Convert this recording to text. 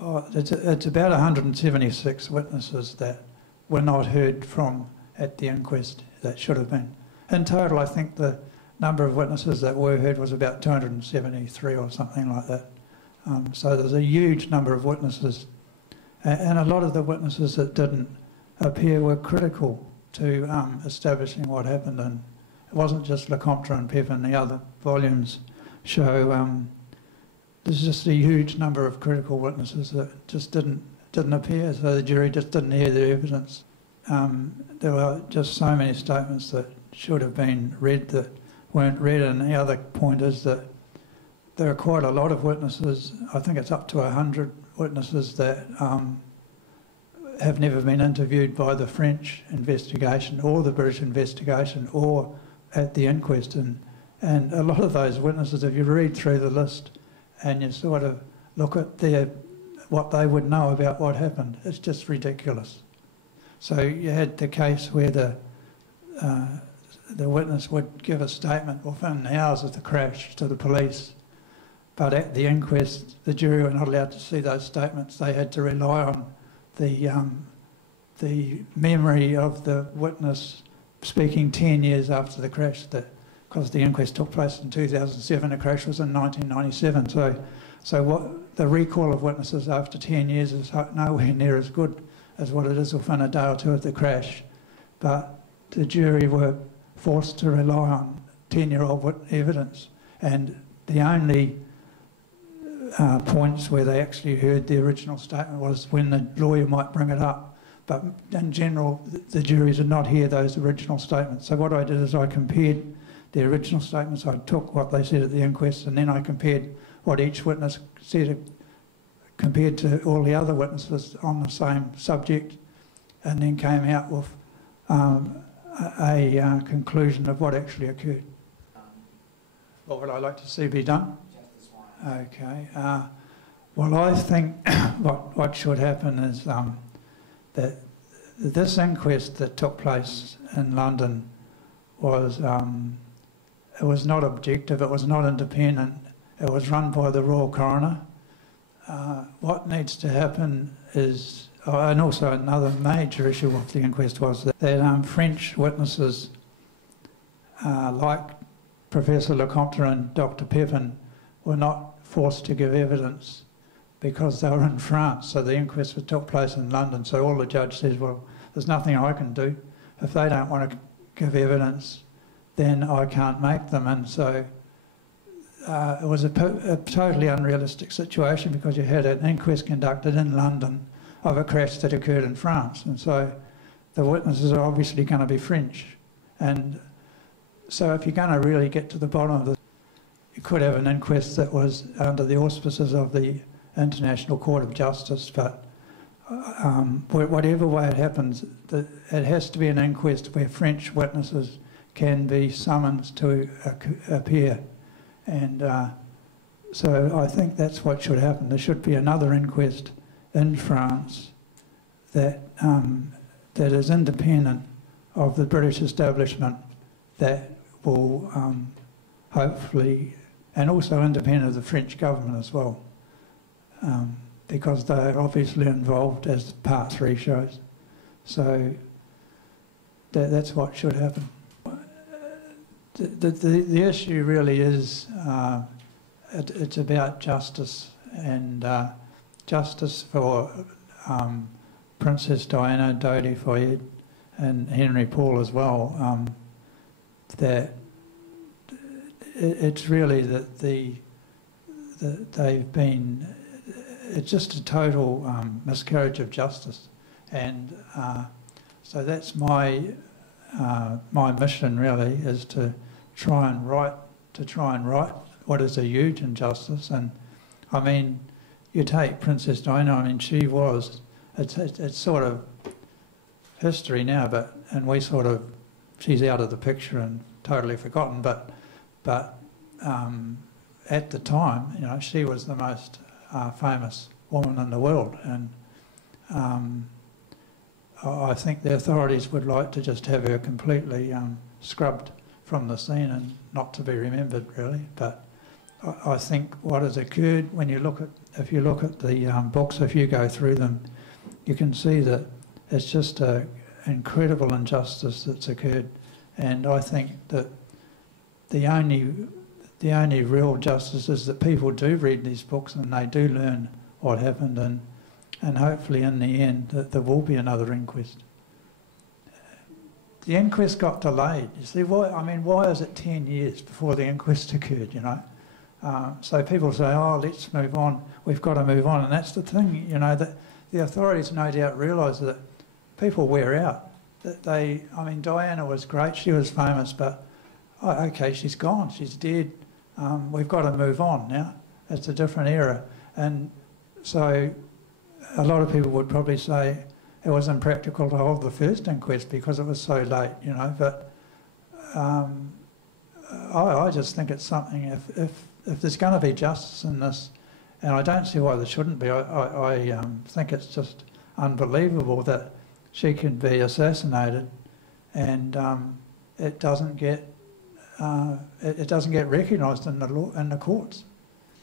Oh, it's about 176 witnesses that were not heard from at the inquest that should have been. In total, I think the number of witnesses that were heard was about 273 or something like that. So there's a huge number of witnesses. And a lot of the witnesses that didn't appear were critical to establishing what happened. And it wasn't just Lecompte and Pepin, the other volumes show there's just a huge number of critical witnesses that just didn't appear, so the jury just didn't hear the evidence. There were just so many statements that should have been read that weren't read, and the other point is that there are quite a lot of witnesses, I think it's up to 100 witnesses that have never been interviewed by the French investigation or the British investigation or at the inquest, and a lot of those witnesses, if you read through the list and you sort of look at what they would know about what happened, it's just ridiculous. So you had the case where the witness would give a statement within hours of the crash to the police, but at the inquest the jury were not allowed to see those statements. They had to rely on the memory of the witness speaking 10 years after the crash, because the inquest took place in 2007, the crash was in 1997. So what the recall of witnesses after 10 years is nowhere near as good as what it is within a day or two of the crash. But the jury were forced to rely on 10-year-old evidence, and the only points where they actually heard the original statement was when the lawyer might bring it up. But in general, the jury did not hear those original statements. So what I did is I compared the original statements. I took what they said at the inquest, and then I compared what each witness said compared to all the other witnesses on the same subject, and then came out with a conclusion of what actually occurred. What would I like to see be done? Okay. Well, I think what should happen is that this inquest that took place in London was it was not objective, it was not independent, it was run by the Royal Coroner. What needs to happen is, and also another major issue with the inquest was that French witnesses like Professor Lecompte and Dr. Pepin were not forced to give evidence because they were in France. So the inquest took place in London, so all the judge says, well, there's nothing I can do. If they don't want to give evidence, then I can't make them. And so it was a totally unrealistic situation, because you had an inquest conducted in London of a crash that occurred in France. And so the witnesses are obviously going to be French. And so if you're going to really get to the bottom of this, you could have an inquest that was under the auspices of the International Court of Justice, but whatever way it happens, it has to be an inquest where French witnesses can be summoned to appear. And so I think that's what should happen. There should be another inquest in France that is independent of the British establishment, that will hopefully, and also independent of the French government as well, because they're obviously involved, as Part 3 shows. So that's what should happen. The issue really is, it's about justice, and justice for Princess Diana, Dodi Fayed, and Henry Paul as well. That it's really that they've been, it's just a total miscarriage of justice, and so that's my mission really, is to try and right what is a huge injustice. And I mean, you take Princess Diana, I mean, she was, it's sort of history now, and we sort of, she's out of the picture and totally forgotten, but at the time, you know, she was the most famous woman in the world, and I think the authorities would like to just have her completely scrubbed from the scene and not to be remembered, really. But I think what has occurred when you look at, if you look at the books, if you go through them, you can see that it's just an incredible injustice that's occurred. And I think that the only real justice is that people do read these books and they do learn what happened, and hopefully in the end that there will be another inquest. The inquest got delayed. You see, why is it 10 years before the inquest occurred, you know? So people say, oh, let's move on, we've got to move on. And that's the thing, you know, that the authorities no doubt realise that people wear out. That Diana was great, she was famous, but, okay, she's gone, she's dead. We've got to move on now. It's a different era. And so a lot of people would probably say it was impractical to hold the first inquest because it was so late, you know, but I just think it's something, if there's going to be justice in this, and I don't see why there shouldn't be, I think it's just unbelievable that she can be assassinated and it doesn't get recognised in the law, in the courts.